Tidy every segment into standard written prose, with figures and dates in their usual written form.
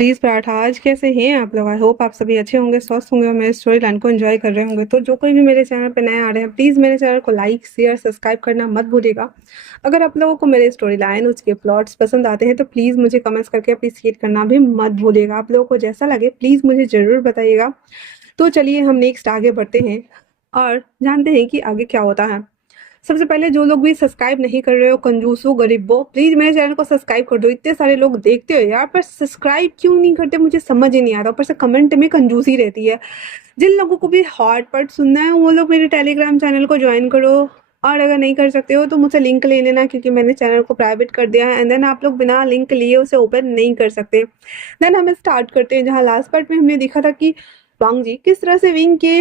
Please paratha आज कैसे हैं आप लोग। आई होप आप सभी अच्छे होंगे, स्वस्थ होंगे और मेरे स्टोरी लाइन को एंजॉय कर रहे होंगे। तो जो कोई भी मेरे चैनल पे नए आ रहे हैं, प्लीज मेरे चैनल को लाइक शेयर सब्सक्राइब करना मत भूलिएगा। अगर आप लोगों को मेरे स्टोरी लाइन उसके प्लॉट्स पसंद आते हैं तो प्लीज मुझे कमेंट्स करके अप्रिशिएट करना भी मत भूलिएगा। आप लोगों को जैसा लगे प्लीज मुझे जरूर बताइएगा। तो चलिए हम नेक्स्ट आगे बढ़ते हैं और जानते हैं कि आगे क्या होता है। सबसे पहले जो लोग भी सब्सक्राइब नहीं कर रहे हो, कंजूसो गरीबो, प्लीज मेरे चैनल को सब्सक्राइब कर दो। इतने सारे लोग देखते हो यार, पर सब्सक्राइब क्यों नहीं करते मुझे समझ ही नहीं आता। ऊपर से कमेंट में कंजूसी रहती है। जिन लोगों को भी हॉट पार्ट सुनना है वो लोग मेरे टेलीग्राम चैनल को ज्वाइन करो। और अगर नहीं कर सकते हो तो मुझसे लिंक ले लेना, क्योंकि मैंने चैनल को प्राइवेट कर दिया है एंड देन आप लोग बिना लिंक लिए उसे ओपन नहीं कर सकते। देन हमें स्टार्ट करते हैं, जहाँ लास्ट पार्ट में हमने देखा था कि वांग जी किस तरह से विंग के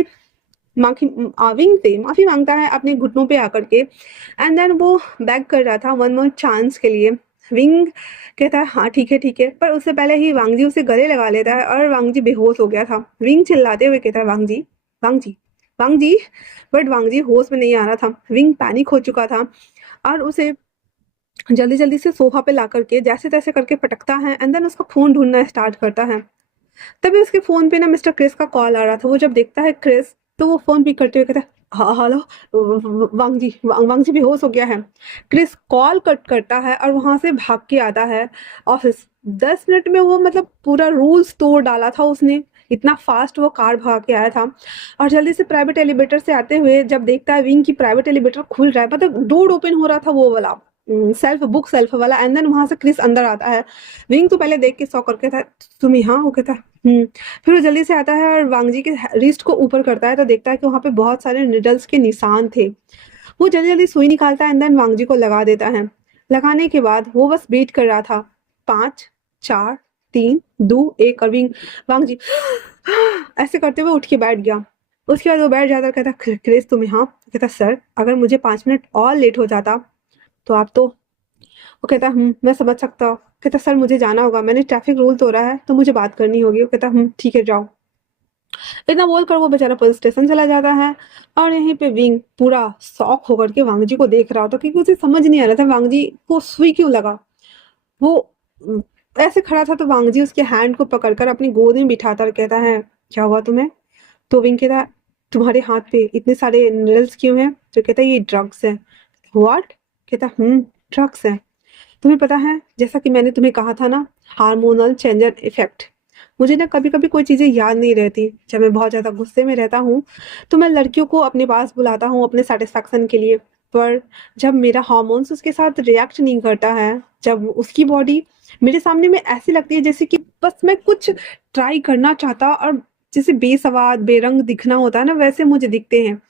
विंग से माफी मांगता है अपने घुटनों पे आकर के एंड देन वो बैक कर रहा था वन मोर चांस के लिए। विंग कहता है हाँ ठीक है ठीक है, पर उससे पहले ही वांग जी उसे गले लगा लेता है और वांग जी बेहोश हो गया था। विंग चिल्लाते हुए कहता है वांग जी, वांग जी, वांग जी। बट वांग जी होश में नहीं आ रहा था। विंग पैनिक हो चुका था और उसे जल्दी जल्दी से सोफा पे ला करके जैसे तैसे करके पटकता है एंड देन उसका फोन ढूंढना स्टार्ट करता है। तभी उसके फोन पे ना मिस्टर क्रिस का कॉल आ रहा था। वो जब देखता है क्रिस तो वो फोन पिक करते हुए कहता है हाँ हेलो, वांग जी बेहोश हो गया है। क्रिस कॉल कट करता है और वहां से भाग के आता है ऑफिस। 10 मिनट में वो मतलब पूरा रूल्स तोड़ डाला था उसने। इतना फास्ट वो कार भाग के आया था। और जल्दी से प्राइवेट एलिवेटर से आते हुए जब देखता है विंग की प्राइवेट एलिवेटर खुल रहा है, मतलब डोर ओपन हो रहा था वो वाला सेल्फ बुक सेल्फ वाला, एंड देन वहां से क्रिस अंदर आता है। विंग तो पहले देख के शॉक करके था, तुम यहाँ हो, कहता फिर वो जल्दी से आता है और वांगजी के रिस्ट को ऊपर करता है तो देखता है कि वहां पे बहुत सारे निडल्स के निशान थे। वो जल्दी जल्दी सुई निकालता है एंड देन वांगजी को लगा देता है। लगाने के बाद वो बस वेट कर रहा था। 5 4 3 2 1 और वांगजी ऐसे करते हुए उठ के बैठ गया। उसके बाद वो बैठ जाता है, कहता क्रिस तुम यहाँ, कहता सर अगर मुझे 5 मिनट और लेट हो जाता तो आप तो। वो कहता मैं समझ सकता हूँ। कहता सर मुझे जाना होगा, मैंने ट्रैफिक रूल तोड़ा है तो मुझे बात करनी होगी। वो कहता ठीक है जाओ। इतना बोलकर वो बेचारा पुलिस स्टेशन चला जाता है। और यहीं पे विंग पूरा शॉक होकर के वांगजी को देख रहा होता, क्योंकि उसे समझ नहीं आ रहा था वांगजी को सुई क्यों लगा। वो ऐसे खड़ा था तो वांगजी उसके हैंड को पकड़कर अपनी गोद में बिठाता और कहता है क्या हुआ तुम्हें। तो विंग कहता तुम्हारे हाथ पे इतने सारे निडल्स क्यों हैं। तो कहता ये ड्रग्स है। व्हाट। कहता ड्रग्स है। तुम्हें पता है जैसा कि मैंने तुम्हें कहा था ना, हार्मोनल चेंजर इफेक्ट। मुझे ना कभी कभी कोई चीजें याद नहीं रहती। जब मैं बहुत ज्यादा गुस्से में रहता हूँ तो मैं लड़कियों को अपने पास बुलाता हूँ अपने सेटिस्फैक्शन के लिए। पर जब मेरा हार्मोन्स उसके साथ रिएक्ट नहीं करता है, जब उसकी बॉडी मेरे सामने में ऐसी लगती है जैसे कि बस मैं कुछ ट्राई करना चाहता और जैसे बेसवाद बेरंग दिखना होता है ना, वैसे मुझे दिखते हैं।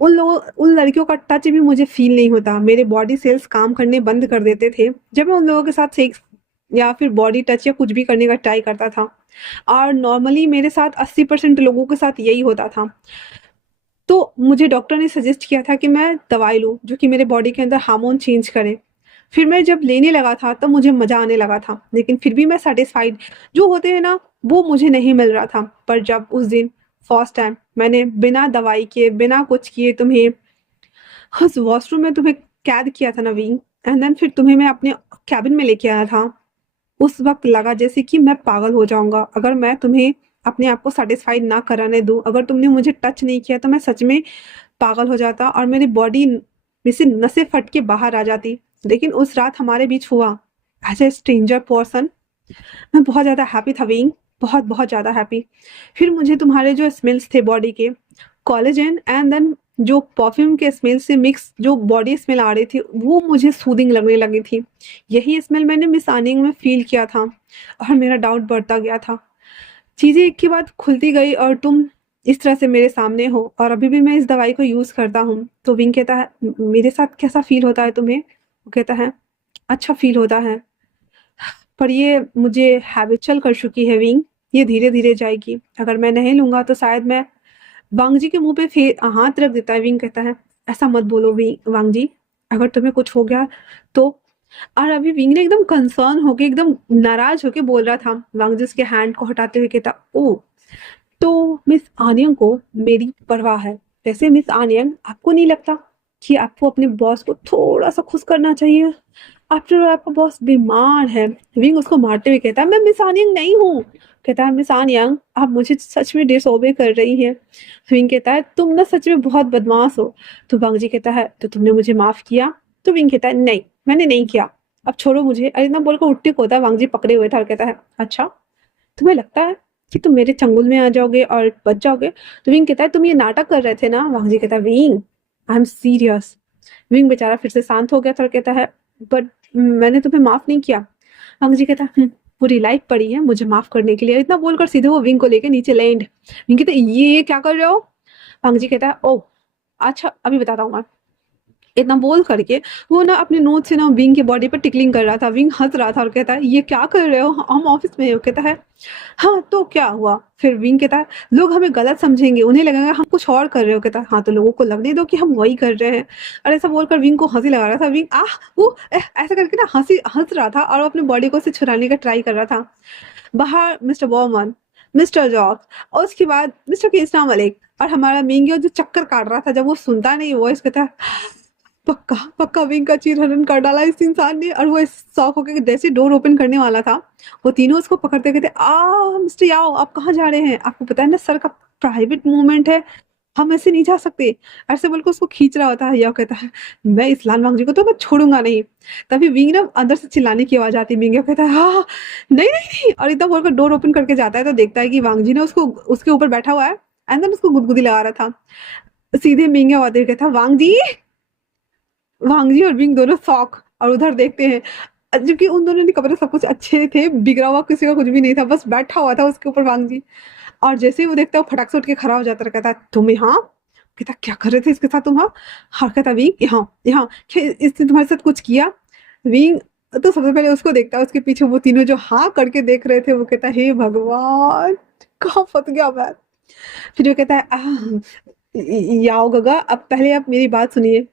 उन लड़कियों का टच भी मुझे फील नहीं होता। मेरे बॉडी सेल्स काम करने बंद कर देते थे जब मैं उन लोगों के साथ सेक्स या फिर बॉडी टच या कुछ भी करने का ट्राई करता था। और नॉर्मली मेरे साथ 80% लोगों के साथ यही होता था। तो मुझे डॉक्टर ने सजेस्ट किया था कि मैं दवाई लूँ जो कि मेरे बॉडी के अंदर हार्मोन चेंज करे। फिर मैं जब लेने लगा था तब मुझे मजा आने लगा था, लेकिन फिर भी मैं सेटिस्फाइड जो होते हैं ना वो मुझे नहीं मिल रहा था। पर जब उस दिन फर्स्ट टाइम मैंने बिना दवाई के बिना कुछ किए तुम्हें उस वॉशरूम में तुम्हें कैद किया था ना विंग, एंड देन फिर तुम्हें मैं अपने कैबिन में लेके आया था, उस वक्त लगा जैसे कि मैं पागल हो जाऊंगा अगर मैं तुम्हें अपने आप को सेटिस्फाइड ना कराने दूं। अगर तुमने मुझे टच नहीं किया तो मैं सच में पागल हो जाता और मेरी बॉडी में से नसें फट के बाहर आ जाती। लेकिन उस रात हमारे बीच हुआ एज ए स्ट्रेंजर पर्सन। मैं बहुत ज़्यादा हैप्पी था बीइंग, बहुत बहुत ज़्यादा हैप्पी। फिर मुझे तुम्हारे जो स्मेल्स थे बॉडी के, कोलेजन एंड देन जो परफ्यूम के स्मेल से मिक्स जो बॉडी स्मेल आ रही थी वो मुझे सूदिंग लगने लगी थी। यही स्मेल मैंने मिस आनिंग में फील किया था और मेरा डाउट बढ़ता गया था। चीज़ें एक के बाद खुलती गई और तुम इस तरह से मेरे सामने हो और अभी भी मैं इस दवाई को यूज़ करता हूँ। तो विंग कहता है मेरे साथ कैसा फील होता है तुम्हें। वो कहता है अच्छा फील होता है, पर ये मुझे हैबिचुअल कर चुकी है विंग। ये धीरे धीरे जाएगी, अगर मैं नहीं लूंगा तो शायद मैं। वांग जी के मुंह पे फिर हाथ रख देता है। विंग कहता है ऐसा मत बोलो वांग जी, अगर तुम्हें कुछ हो गया तो। और अभी विंग ने एकदम कंसर्न होके एकदम नाराज होके बोल रहा था। वांग जी उसके हैंड को हटाते हुए कहता ओ, तो मिस आनियन को मेरी परवाह है। वैसे मिस आनियन आपको नहीं लगता कि आपको अपने बॉस को थोड़ा सा खुश करना चाहिए। आफ्टर ऑल आपका बॉस बीमार है। विंग उसको मारते हुए कहता है मैं मिस आनियंग नहीं हूँ। कहता है मिस आनियंग आप मुझे सच में डिसओबे कर रही हैं। विंग कहता है तुम ना सच में बहुत बदमाश हो। तो वांग जी कहता है तो तुमने मुझे माफ किया। तो विंग कहता है नहीं मैंने नहीं किया, अब छोड़ो मुझे। और इतना बोलकर उठने को होता है, वांग जी पकड़े हुए था और कहता है अच्छा तुम्हें लगता है कि तुम मेरे चंगुल में आ जाओगे और बच जाओगे। तो विंग कहता है तुम ये नाटक कर रहे थे ना। वांग जी कहता है wing I am serious. Wing बेचारा फिर से शांत हो गया था और कहता है बट मैंने तुम्हें माफ नहीं किया। वांग जी कहता है पूरी लाइफ पड़ी है मुझे माफ करने के लिए। इतना बोलकर सीधे वो विंग को लेकर नीचे लैंड। विंग कहता है ये क्या कर रहे हो। वांग जी कहता है ओह अच्छा अभी बताता हूँ मैं। इतना बोल करके वो ना अपने नोट से ना विंग के बॉडी पर टिकलिंग कर रहा था। विंग हंस रहा था और कहता है ये क्या कर रहे हो, हम ऑफिस में हो। कहता है हाँ तो क्या हुआ। फिर विंग कहता है लोग हमें गलत समझेंगे, उन्हें लगेगा हम कुछ और कर रहे हो। कहता है हाँ तो लोगों को लगने दो कि हम वही कर रहे हैं। और ऐसा बोलकर विंग को हंसी लगा रहा था। विंग वो ऐसा करके ना हंसी हंस रहा था और वो अपने बॉडी को उससे छुड़ाने का ट्राई कर रहा था। बाहर मिस्टर बॉमन, मिस्टर जॉब्स और उसके बाद मिस्टर कृष्णा मलिक और हमारा मिंगियो जो चक्कर काट रहा था। जब वो सुनता नहीं वॉइस कहता है पक्का पक्का विंग का चीरहरण कर डाला इस इंसान ने। और वो शॉक होकर जैसे डोर ओपन करने वाला था वो तीनों उसको पकड़ते कहते आ मिस्टर याओ आप कहाँ जा रहे हैं, आपको पता है ना सर का प्राइवेट मूवमेंट है, हम ऐसे नहीं जा सकते। ऐसे बोलकर उसको खींच रहा होता है। याओ कहता है मैं इस लाल वांग जी को तो मैं छोड़ूंगा नहीं। तभी विंग ना अंदर से चिल्लाने की आवाज आती है। विंग कहता है हाँ नहीं नहीं नहीं और इतना बोलकर डोर ओपन करके जाता है तो देखता है कि वांग जी ने उसको उसके ऊपर बैठा हुआ है एंड देन उसको गुदगुदी लगा रहा था। सीधे मिंग आवाज कहता वांग जी। वांगजी और विंग दोनों शॉक और उधर देखते हैं जबकि उन दोनों के कपड़े सब कुछ अच्छे थे, बिगड़ा हुआ किसी का कुछ भी नहीं था, बस बैठा हुआ था उसके ऊपर वांगजी। और जैसे ही वो देखता है वो फटाक से उठ के खड़ा हो जाता है, कहता है तुम यहाँ। कहता क्या कर रहे थे इसके साथ तुम। हाँ हाँ कहता विंग यहाँ यहाँ क्या इसने तुम्हारे साथ कुछ किया। विंग तो सबसे पहले उसको देखता है, उसके पीछे वो तीनों जो हाँ करके देख रहे थे। वो कहता है हे भगवान कहाँ फंस गया मैं। फिर वो कहता है याओ गगा अब पहले आप मेरी बात सुनिए।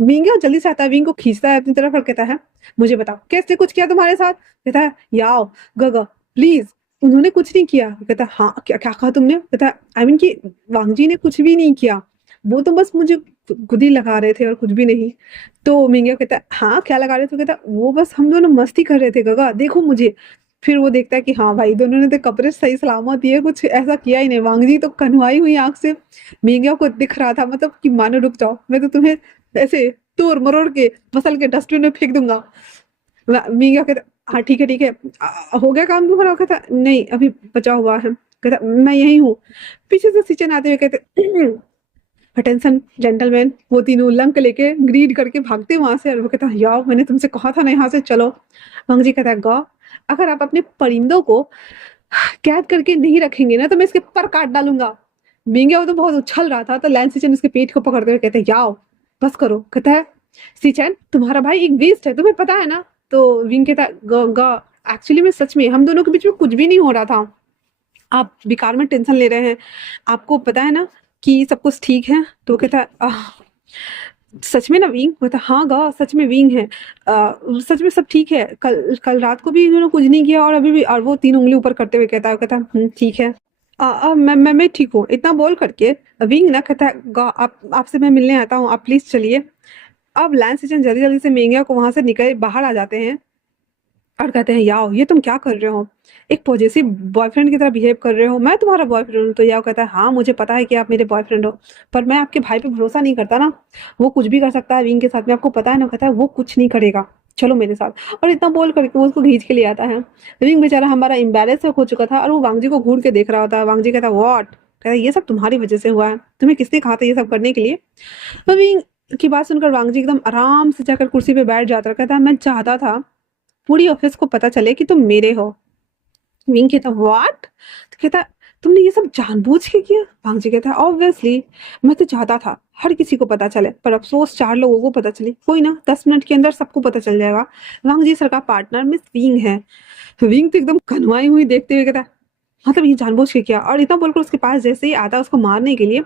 विंग जल्दी से आता है, विंग को खींचता है अपनी तरफ और कहता है मुझे बताओ कैसे कुछ किया तुम्हारे साथ। कहता है याओ गगा प्लीज उन्होंने कुछ नहीं किया। कहता है हाँ क्या क्या कहा तुमने। कहता है आई मीन कि वांगजी ने कुछ भी नहीं किया, वो तो बस मुझे गुदी लगा रहे थे और कुछ भी नहीं। तो मिंगिया कहता है हाँ क्या लगा रहे थे। कहता है वो बस हम दोनों मस्ती कर रहे थे गगा देखो मुझे। फिर वो देखता है कि हाँ भाई दोनों ने तो कपड़े सही सलामत दिए, कुछ ऐसा किया ही नहीं। वांगजी तो कन्हुआई हुई आंख से मिंगिया को दिख रहा था, मतलब कि मानो रुक जाओ मैं तो तुम्हें ऐसे तोड़ मरोड़ के फसल के डस्टबिन में फेंक दूंगा। मीगा कहता हाँ ठीक है हो गया काम तुम्हारा। कहता नहीं अभी बचा हुआ है। कहता मैं यही हूँ। पीछे से सिचन आते हुए कहते अटेंशन जेंटलमैन। वो तीनों लंक लेके ग्रीड करके भागते वहां से और वो कहता यार मैंने तुमसे कहा था ना यहाँ से चलो। मंगजी कहता है गौ अगर आप अपने परिंदों को कैद करके नहीं रखेंगे ना तो मैं इसके पर काट डालूंगा। मिंगे वो तो बहुत उछल रहा था तो लैंस सिचन उसके पेट को पकड़ते हुए कहते याओ बस करो। कहता है सिचन तुम्हारा भाई एक बेस्ट है तुम्हें पता है ना। तो विंग कहता एक्चुअली में सच में हम दोनों के बीच में कुछ भी नहीं हो रहा था, आप बेकार में टेंशन ले रहे हैं, आपको पता है ना कि सब कुछ ठीक है। तो कहता है सच में ना विंग। कहता हाँ गा सच में विंग है, सच में सब ठीक है, कल कल रात को भी इन्होंने कुछ नहीं किया और अभी भी। और वो तीन उंगली ऊपर करते हुए कहता ठीक है मैं ठीक हूँ। इतना बोल करके विंग ना कहता है गा आप आपसे मैं मिलने आता हूँ आप प्लीज चलिए। अब लैंस सिचन जल्दी जल्दी से मेंगिया को वहां से निकल बाहर आ जाते हैं और कहते हैं याओ ये तुम क्या कर रहे हो, एक पॉजेसिव बॉयफ्रेंड की तरह बिहेव कर रहे हो, मैं तुम्हारा बॉयफ्रेंड हूँ। तो याओ कहता है हाँ मुझे पता है कि आप मेरे बॉयफ्रेंड हो पर मैं आपके भाई पे भरोसा नहीं करता ना, वो कुछ भी कर सकता है विंग के साथ में आपको पता है ना। कहता है वो कुछ नहीं करेगा चलो मेरे साथ। और इतना बोल करके वो उसको खींच के ले आता है। विंग बेचारा हमारा एम्बेरस हो चुका था और वो वांगजी को घूर के देख रहा होता है। वांगजी कहता है व्हाट। कहता है ये सब तुम्हारी वजह से हुआ है, तुम्हें किसने कहा था ये सब करने के लिए। तो विंग की बात सुनकर वांगजी एकदम आराम से जाकर कुर्सी पे बैठ जाता है। कहता है मैं चाहता था पूरी ऑफिस को पता चले कि तुम मेरे हो। विंग कहता व्हाट। तो कहता तुमने ये सब जानबूझ के किया। वांगजी कहता है ऑब्वियसली मैं तो चाहता था हर किसी को पता चले पर अफसोस चार लोगों को पता चली, कोई ना 10 मिनट के अंदर सबको पता चल जाएगा। वांगजी सर का पार्टनर मिस विंग है। विंग तो एकदम कन्वाई हुई देखते हुए कहता मतलब ये जानबूझ के किया। और इतना बोलकर उसके पास जैसे ही आता है उसको मारने के लिए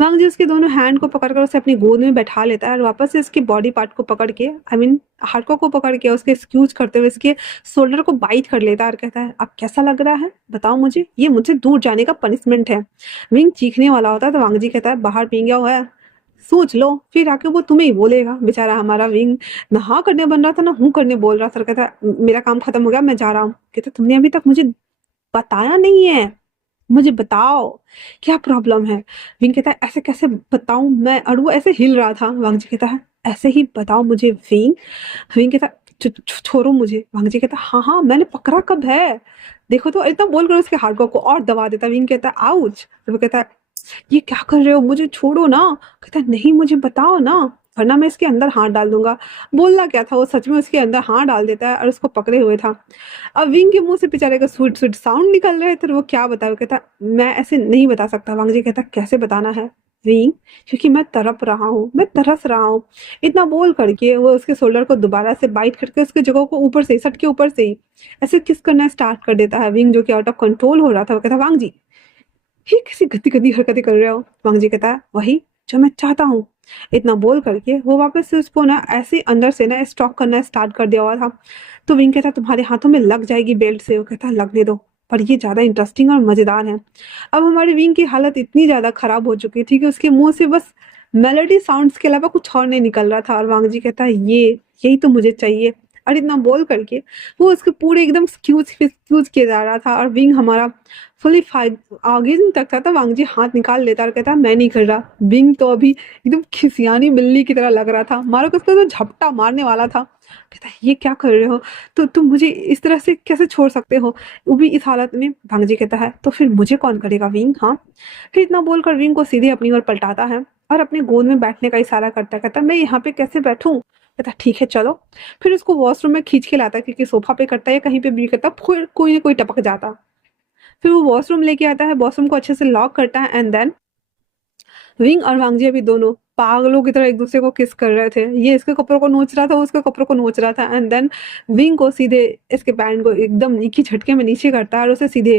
वांग जी उसके दोनों हैंड को पकड़कर उसे अपनी गोद में बैठा लेता है और वापस से उसके बॉडी पार्ट को पकड़ के आई मीन हाड़कों को पकड़ के उसके स्क्यूज करते हुए इसके शोल्डर को बाइट कर लेता है और कहता है अब कैसा लग रहा है बताओ मुझे, ये मुझसे दूर जाने का पनिशमेंट है। विंग चीखने वाला होता है तो वांग जी कहता है बाहर पी गया हुआ है सोच लो, फिर आके वो तुम्हें ही बोलेगा। बेचारा हमारा विंग ना हाँ करने बन रहा था, ना हूँ करने बोल रहा था। कहता मेरा काम खत्म हो गया, मैं जा रहा हूँ। कहता तुमने अभी तक मुझे बताया नहीं है, मुझे बताओ क्या प्रॉब्लम है। विंग कहता है ऐसे कैसे बताऊं मैं, और वो ऐसे हिल रहा था। वांग जी कहता है ऐसे ही बताओ मुझे विंग। विंग कहता छोड़ो मुझे। वांग जी कहता हाँ हाँ मैंने पकड़ा कब है, देखो तो। इतना बोलकर उसके हार्डकोर को और दबा देता। विंग कहता है आउच। वो कहता है ये क्या कर रहे हो, मुझे छोड़ो ना। कहता है नहीं मुझे बताओ ना, वरना मैं इसके अंदर हाथ डाल दूंगा। बोलना क्या था, वो सच में उसके अंदर हाथ डाल देता है और उसको पकड़े हुए था। अब विंग के मुंह से बेचारे का स्वीट स्वीट साउंड निकल रहे थे, वो क्या बताए। कहता मैं ऐसे नहीं बता सकता। वांग जी कहता कैसे बताना है विंग, क्योंकि मैं तड़प रहा हूँ, मैं तरस रहा हूँ। इतना बोल करके वो उसके शोल्डर को दोबारा से बाइट करके उसके जगह को ऊपर से सट के ऊपर से ही ऐसे किस करना स्टार्ट कर देता है। विंग जो कि आउट ऑफ कंट्रोल हो रहा था, वो कहता वांग जी ये कैसी गंदी गंदी हरकतें कर रहे हो। वांग जी कहता है वही जो मैं चाहता हूँ। इतना बोल करके वो वापस से उसको ना ऐसे अंदर से ना स्टॉक करना स्टार्ट कर दिया हुआ था। तो विंग कहता तुम्हारे हाथों में लग जाएगी बेल्ट से। वो कहता लगने दो, पर ये ज्यादा इंटरेस्टिंग और मजेदार है। अब हमारे विंग की हालत इतनी ज्यादा खराब हो चुकी थी कि उसके मुंह से बस मेलोडी साउंड्स के अलावा कुछ और नहीं निकल रहा था। और वांग जी कहता है ये यही तो मुझे चाहिए। और इतना बोल करके वो उसके पूरे एकदम स्क्यूज किया जा रहा था। और विंग हमारा फुली आगे तक था, तो वांग जी हाथ निकाल लेता और कहता मैं नहीं कर रहा। विंग तो अभी एकदम खिसियानी बिल्ली की तरह लग रहा था, मारो को उसको तो झपटा मारने वाला था। कहता है ये क्या कर रहे हो, तो तुम मुझे इस तरह से कैसे छोड़ सकते हो, वो भी इस हालत में। भांग जी कहता है तो फिर मुझे कौन करेगा विंग। हाँ, फिर इतना बोलकर विंग को सीधे अपनी ओर पलटाता है और अपने गोद में बैठने का इशारा करता है। कहता मैं यहाँ पे कैसे बैठूं। कहता ठीक है चलो। फिर उसको वॉशरूम में खींच के लाता है, क्योंकि सोफा पे करता है या कहीं पे भी करता, फिर कोई ना कोई टपक जाता। फिर वो वॉशरूम लेके आता है, वॉशरूम को अच्छे से लॉक करता है। एंड देन विंग और वांगजी अभी दोनों पागलों की तरह एक दूसरे को किस कर रहे थे। ये इसके कपड़ों को नोच रहा था, वो उसके कपड़ों को नोच रहा था। एंड देन विंग को सीधे इसके पैंट को एकदम एक ही झटके में नीचे करता है और उसे सीधे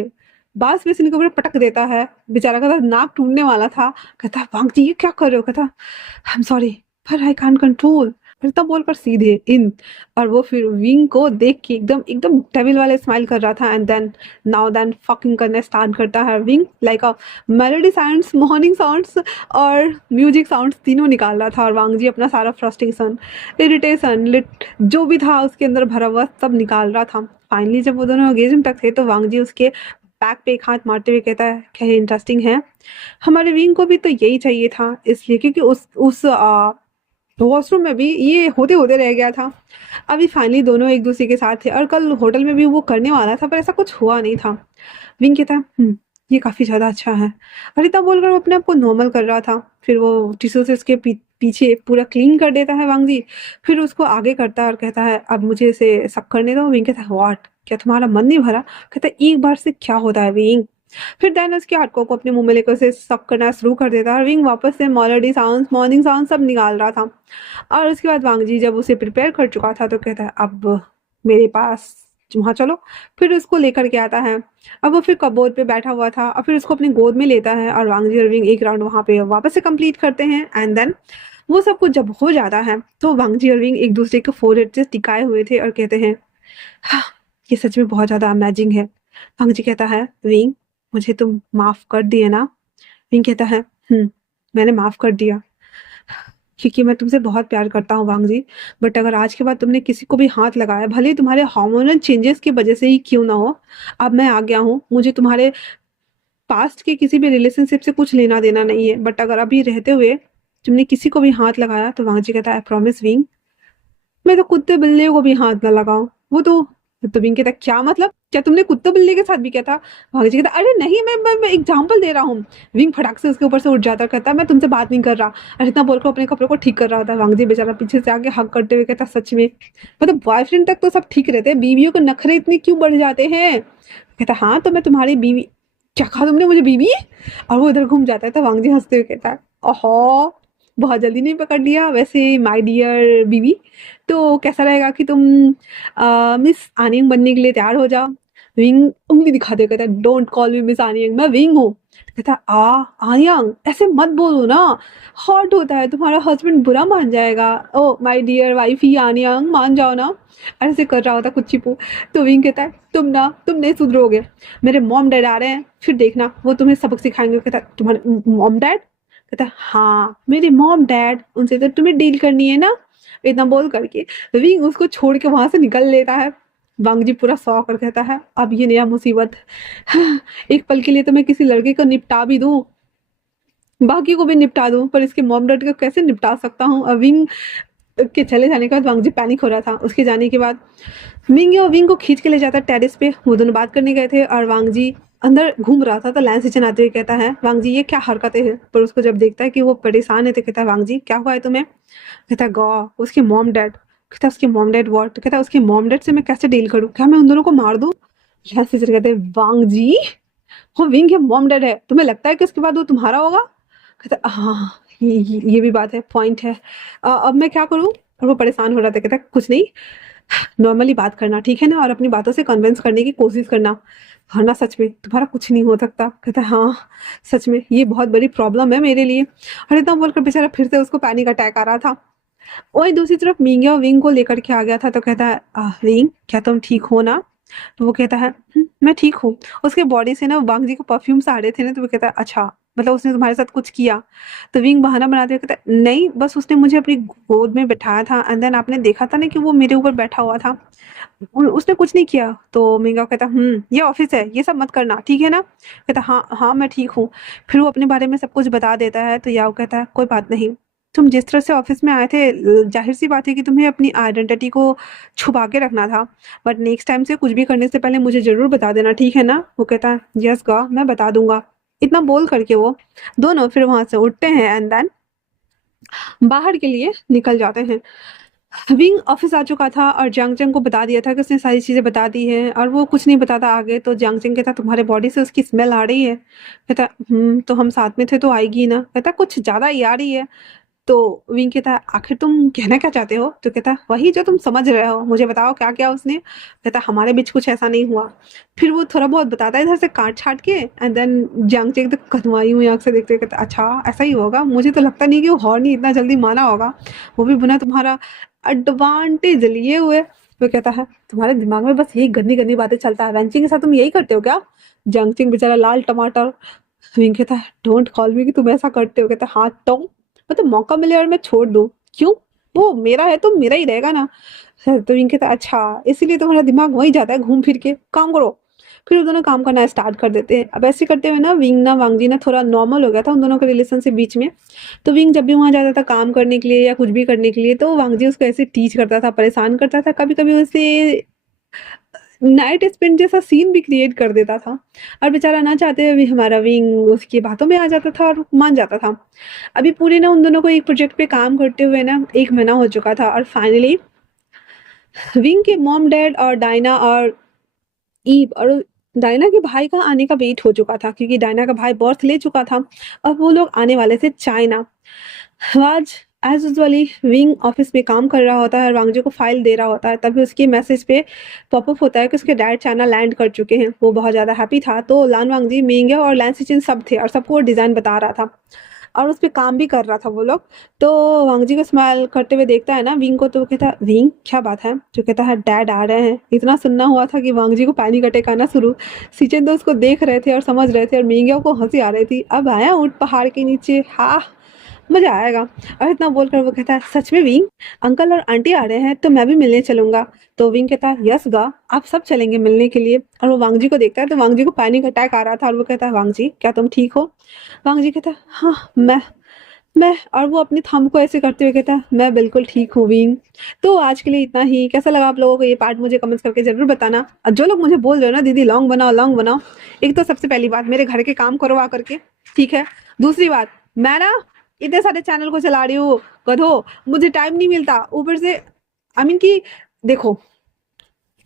बांस में से निकल पटक देता है। बेचारा का नाक टूटने वाला था। कहता वांगजी ये क्या कर रहे हो। कहता आई एम सॉरी पर आई कांट कंट्रोल। फिर तब बोलकर सीधे इन। और वो फिर विंग को देख के एकदम एकदम डेविल वाले स्माइल कर रहा था। एंड देन नाउ देन फकिंग करने स्टार्ट करता है wing, like a melody sounds, morning sounds और म्यूजिक साउंड्स तीनों निकाल रहा था। और वांग जी अपना सारा फ्रस्ट्रेशन, इरिटेशन, जो भी था उसके अंदर भरा हुआ सब निकाल रहा था। फाइनली जब वो दोनों ऑर्गेज़म तक थे, तो वांग जी उसके बैक पे एक हाथ मारते हुए कहता है क्या इंटरेस्टिंग है, हमारे विंग को भी तो यही चाहिए था, इसलिए क्योंकि उस वॉशरूम में भी ये होते होते रह गया था। अभी फाइनली दोनों एक दूसरे के साथ थे और कल होटल में भी वो करने वाला था, पर ऐसा कुछ हुआ नहीं था। विंग कहता ये काफी ज्यादा अच्छा है। और इतना बोलकर वो अपने आप को नॉर्मल कर रहा था। फिर वो टिश्यू से उसके पीछे पूरा क्लीन कर देता है वांग जी। फिर उसको आगे करता है और कहता है अब मुझे इसे सब करने दो। विंग कहता है व्हाट, क्या तुम्हारा मन नहीं भरा। कहता है एक बार से क्या होता है विंग। फिर देन उसके हार्डकोर को अपने मुंह में लेकर उसे सक करना शुरू कर देता है और विंग वापस से मेलोडी साउंड्स, मॉर्निंग साउंड सब निकाल रहा था। और उसके बाद वांग जी जब उसे प्रिपेयर कर चुका था, तो कहता है अब मेरे पास वहाँ चलो। फिर उसको लेकर के आता है। अब वो फिर कबोर्ड पे बैठा हुआ था और फिर उसको अपनी गोद में लेता है और वांग जी और विंग एक राउंड वहाँ पे वापस से कंप्लीट करते हैं। एंड देन वो सब कुछ जब हो जाता है, तो वांग जी और विंग एक दूसरे के फोरहेड से टिकाए हुए थे और कहते हैं हाँ, ये सच में बहुत ज्यादा अमेजिंग है। वांग जी कहता है विंग मुझे तुम माफ कर दिए ना। विंग कहता है मैंने माफ कर दिया, क्योंकि मैं तुमसे बहुत प्यार करता हूँ वांग जी। बट अगर आज के बाद तुमने किसी को भी हाथ लगाया, भले ही तुम्हारे हार्मोनल चेंजेस की वजह से ही क्यों ना हो, अब मैं आ गया हूँ। मुझे तुम्हारे पास्ट के किसी भी रिलेशनशिप से कुछ लेना देना नहीं है, बट अगर अभी रहते हुए तुमने किसी को भी हाथ लगाया, तो वांग जी कहता है आई प्रॉमिस विंग मैं तो कुत्ते बिल्ली को भी हाथ ना लगाऊं। वो तो विंग कहता क्या मतलब, क्या तुमने कुत्ते बिल्ली के साथ भी किया था। भाग जी कहता अरे नहीं, मैं एग्जाम्पल दे रहा हूँ। विंग फटाक से उसके ऊपर से उठ जाता और कहता मैं तुमसे बात नहीं कर रहा। और इतना बोलकर अपने कपड़े को ठीक कर रहा होता है। वांग जी बेचारा पीछे से आके हक करते हुए कहता सच में मतलब बॉयफ्रेंड तक तो सब ठीक रहते हैं, बीवियों के नखरे इतने क्यों बढ़ जाते हैं। कहता हाँ तो मैं तुम्हारी बीवी, क्या कहा तुमने मुझे बीवी। और वो इधर घूम जाता है। तो वांग जी हंसते हुए कहता है ओहो बहुत जल्दी नहीं पकड़ लिया वैसे माय डियर बीवी। तो कैसा रहेगा कि तुम मिस आनियंग बनने के लिए तैयार हो जाओ। विंग उंगली दिखाते कहता है डोंट कॉल मी मिस आनियंग, मैं विंग हूँ। कहता आ आनियंग ऐसे मत बोलो ना, हॉट होता है, तुम्हारा हस्बैंड बुरा मान जाएगा। ओ माय डियर वाइफी आनियंग मान जाओ ना। ऐसे कर रहा होता कुछ चिपू। तो विंग कहता है तुम नहीं सुधरोगे, मेरे मॉम डैड आ रहे हैं, फिर देखना वो तुम्हें सबक सिखाएंगे। कहता है तुम्हारे मॉम डैड, कहता है हाँ मेरे मॉम डैड उनसे तो तुम्हें डील करनी है ना। इतना बोल करके विंग उसको छोड़ के वहां से निकल लेता है। वांग जी पूरा शौक कर कहता है अब ये नया मुसीबत। एक पल के लिए तो मैं किसी लड़के को निपटा भी दूं, बाकी को भी निपटा दूं, पर इसके मॉम डैड को कैसे निपटा सकता हूँ। अब विंग के चले जाने के बाद वांग जी पैनिक हो रहा था। उसके जाने के बाद विंग को खींच के ले जाता है टेरेस पे। वो दोनों बात करने गए थे और वांग जी अंदर घूम रहा था तो लैंस सिचन आते हुए कहता है वांग जी ये क्या हरकतें हैं। पर उसको जब देखता है कि वो परेशान है तो कहता है वांग जी क्या हुआ है तुम्हें। कहता है गॉ उसके मॉम डैड। कहता है उसके मॉम डैड व्हाट। कहता है उसके मॉम डैड से मैं कैसे डील करूँ, क्या मैं उन दोनों को मार दूं। लैंस सिचन कहते हैं वांग जी वो विंग के मॉम डैड है, तुम्हें लगता है कि उसके बाद वो तुम्हारा होगा। कहता है हाँ ये भी बात है, पॉइंट है। अब मैं क्या करूँ। और वो परेशान हो रहा था। कहता है कुछ नहीं, नॉर्मली बात करना ठीक है ना, और अपनी बातों से कन्विंस करने की कोशिश करना, वरना सच में तुम्हारा कुछ नहीं हो सकता। कहता है हाँ सच में ये बहुत बड़ी प्रॉब्लम है मेरे लिए। और इतना बोलकर बेचारा फिर से उसको पैनिक अटैक आ रहा था। वही दूसरी तरफ मिंगिया विंग को लेकर के आ गया था तो कहता है विंग क्या तुम ठीक हो ना। तो वो कहता है मैं ठीक हूँ। उसके बॉडी से ना वांग जी को परफ्यूम्स आ रहे थे ना, तो वो कहता है अच्छा मतलब उसने तुम्हारे साथ कुछ किया। तो विंग बहाना बनाते हुए कहता है नहीं बस उसने मुझे अपनी गोद में बैठाया था एंड देन आपने देखा था ना कि वो मेरे ऊपर बैठा हुआ था, उसने कुछ नहीं किया। तो मिंगा कहता ये ऑफिस है ये सब मत करना ठीक है ना। कहता हाँ हाँ मैं ठीक हूँ। फिर वो अपने बारे में सब कुछ बता देता है। तो याओ कहता है कोई बात नहीं, तुम जिस तरह से ऑफिस में आए थे जाहिर सी बात है कि तुम्हें अपनी आइडेंटिटी को छुपा के रखना था, बट नेक्स्ट टाइम से कुछ भी करने से पहले मुझे जरूर बता देना ठीक है ना। वो कहता है यस गा मैं बता दूंगा। इतना बोल करके वो दोनों फिर वहां से उठते हैं एंड देन बाहर के लिए निकल जाते हैं। विंग ऑफिस आ चुका था और जियांगचंग को बता दिया था कि उसने सारी चीजें बता दी है और वो कुछ नहीं बताता आगे। तो जियांगचंग कहता तुम्हारे बॉडी से उसकी स्मेल आ रही है। कहता तो हम साथ में थे तो आएगी ही ना। कहता कुछ ज्यादा ही आ रही है। तो विंग कहता है आखिर तुम कहना क्या चाहते हो। तो कहता वही जो तुम समझ रहे हो, मुझे बताओ क्या क्या उसने। कहता हमारे बीच कुछ ऐसा नहीं हुआ। फिर वो थोड़ा बहुत बताता है इधर से काट छाट के एंड देन जियांगचंग तो कदमाई हुई आंख से देखते हुए कहता अच्छा ऐसा ही होगा, मुझे तो लगता नहीं कि वो हॉर्नी इतना जल्दी माना होगा, वो भी बिना तुम्हारा एडवांटेज लिए हुए। वो कहता है तुम्हारे दिमाग में बस यही गंदी गंदी बातें चलता है, वेंचिंग के साथ तुम यही करते हो क्या। जंगचिंग बेचारा लाल टमाटर। विंग कहता है डोंट कॉल मी कि तुम ऐसा करते हो। कहता है हाँ तो मतलब मौका मिले और मैं छोड़ दूं क्यों, वो मेरा है तो मेरा ही रहेगा ना। तो विंग कहता है अच्छा इसीलिए तुम्हारा दिमाग वही जाता है घूम फिर के, काम करो। फिर वो दोनों काम करना स्टार्ट कर देते हैं। अब ऐसे करते हुए ना विंग ना वांगजी ना थोड़ा नॉर्मल हो गया था उन दोनों के रिलेशन से बीच में। तो विंग जब भी वहां जाता था काम करने के लिए या कुछ भी करने के लिए तो वांगजी उसको ऐसे टीच करता था, परेशान करता था, कभी कभी उसे नाइट स्पेंड जैसा सीन भी क्रिएट कर देता था। और बेचारा ना चाहते हुए भी हमारा विंग उसकी बातों में आ जाता था और मान जाता था। अभी पूरे ना उन दोनों को एक प्रोजेक्ट पे काम करते हुए ना 1 महीना हो चुका था और फाइनली विंग के मॉम डैड और डायना और ईव और डायना के भाई का आने का वेट हो चुका था क्योंकि डायना का भाई बर्थ ले चुका था। अब वो लोग आने वाले थे चाइना। आज एज यूजुअली विंग ऑफिस में काम कर रहा होता है और वांगजू को फाइल दे रहा होता है, तभी उसके मैसेज पे पॉपअप होता है कि उसके डैड चाइना लैंड कर चुके हैं। वो बहुत ज़्यादा हैप्पी था। तो लान वांगजी मिंग्या और लैन सिचिन सब थे और सबको वो डिज़ाइन बता रहा था और उस पे काम भी कर रहा था वो लोग। तो वांगजी को स्माइल करते हुए देखता है ना विंग को, तो वो कहता है विंग क्या बात है। जो कहता है डैड आ रहे हैं। इतना सुनना हुआ था कि वांगजी को पैनिक अटैक आना शुरू। सिचन तो उसको देख रहे थे और समझ रहे थे और मिंग्या को हंसी आ रही थी। अब आया ऊँट पहाड़ के नीचे, हाँ मजा आएगा। और इतना बोलकर वो कहता है सच में विंग अंकल और आंटी आ रहे हैं तो मैं भी मिलने चलूंगा। तो विंग कहता है यस गा आप सब चलेंगे मिलने के लिए। और वो वांगजी को देखता है तो वांगजी को पैनिक अटैक आ रहा था और वो कहता है वांगजी क्या तुम ठीक हो। वांगजी कहता है हाँ मैं और वो अपनी थंब को ऐसे करते हुए कहता है मैं बिल्कुल ठीक हूँ विंग। तो आज के लिए इतना ही। कैसा लगा आप लोगों को ये पार्ट मुझे कमेंट्स करके जरूर बताना। और जो लोग मुझे बोल रहे हो ना दीदी लॉन्ग बनाओ लॉन्ग बनाओ, एक तो सबसे पहली बात मेरे घर के काम करो आ करके, ठीक है। दूसरी बात मैं ना इतने सारे चैनल को चला रही हूँ गधो, मुझे टाइम नहीं मिलता ऊपर से आई मीन कि देखो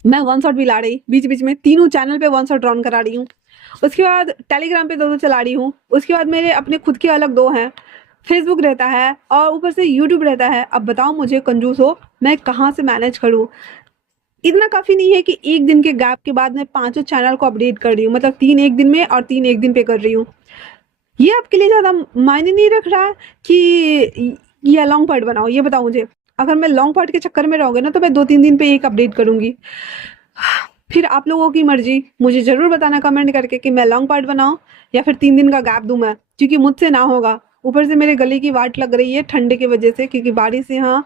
मैं वन शॉट भी ला रही बीच बीच में, तीनों चैनल पे वन शॉट रन करा रही हूँ। उसके बाद टेलीग्राम पे दो चला रही हूँ। उसके बाद मेरे अपने खुद के अलग 2 हैं, फेसबुक रहता है और ऊपर से यूट्यूब रहता है। अब बताओ मुझे कंजूस हो मैं कहाँ से मैनेज करूँ। इतना काफी नहीं है कि एक दिन के गैप के बाद मैं 5 चैनल को अपडेट कर रही हूँ, मतलब 3 एक दिन में और 3 एक दिन पे कर रही हूँ। ये आपके लिए ज्यादा मायने नहीं रख रहा है कि ये लॉन्ग पार्ट बनाओ। ये बताओ मुझे, अगर मैं लॉन्ग पार्ट के चक्कर में रहोगे ना तो मैं 2-3 दिन पे एक अपडेट करूंगी। फिर आप लोगों की मर्जी, मुझे जरूर बताना कमेंट करके कि मैं लॉन्ग पार्ट बनाऊं या फिर 3 दिन का गैप दूं मैं, क्योंकि मुझसे ना होगा। ऊपर से मेरे गले की वाट लग रही है ठंड की वजह से, क्योंकि बारिश यहाँ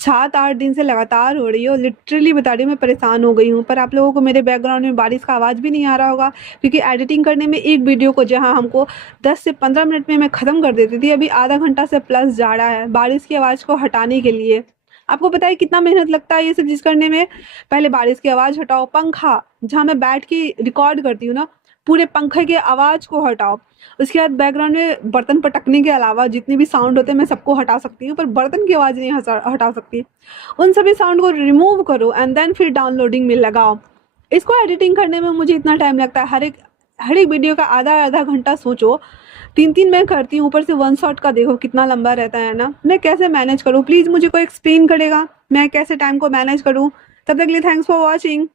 7-8 दिन से लगातार हो रही है और लिटरली बता रही हूँ मैं परेशान हो गई हूँ। पर आप लोगों को मेरे बैकग्राउंड में बारिश का आवाज़ भी नहीं आ रहा होगा, क्योंकि एडिटिंग करने में एक वीडियो को जहाँ हमको 10 से 15 मिनट में मैं ख़त्म कर देती थी, अभी आधा घंटा से प्लस जा रहा है बारिश की आवाज़ को हटाने के लिए। आपको पता है कितना मेहनत लगता है ये सब चीज़ करने में? पहले बारिश की आवाज़ हटाओ, पंखा जहाँ मैं बैठ के रिकॉर्ड करती हूँ ना, पूरे पंखे की आवाज़ को हटाओ। उसके बाद बैकग्राउंड में बर्तन पटकने के अलावा जितने भी साउंड होते हैं मैं सबको हटा सकती हूँ, पर बर्तन की आवाज़ नहीं हटा सकती। उन सभी साउंड को रिमूव करो एंड देन फिर डाउनलोडिंग में लगाओ। इसको एडिटिंग करने में मुझे इतना टाइम लगता है, हर एक वीडियो का आधा आधा घंटा सोचो, 3-3 मैं करती हूँ, ऊपर से वन शॉट का देखो कितना लंबा रहता है ना। मैं कैसे मैनेज करूँ? प्लीज़ मुझे कोई एक्सप्लेन करेगा मैं कैसे टाइम को मैनेज करूँ? तब तक के लिए थैंक्स फॉर वॉचिंग।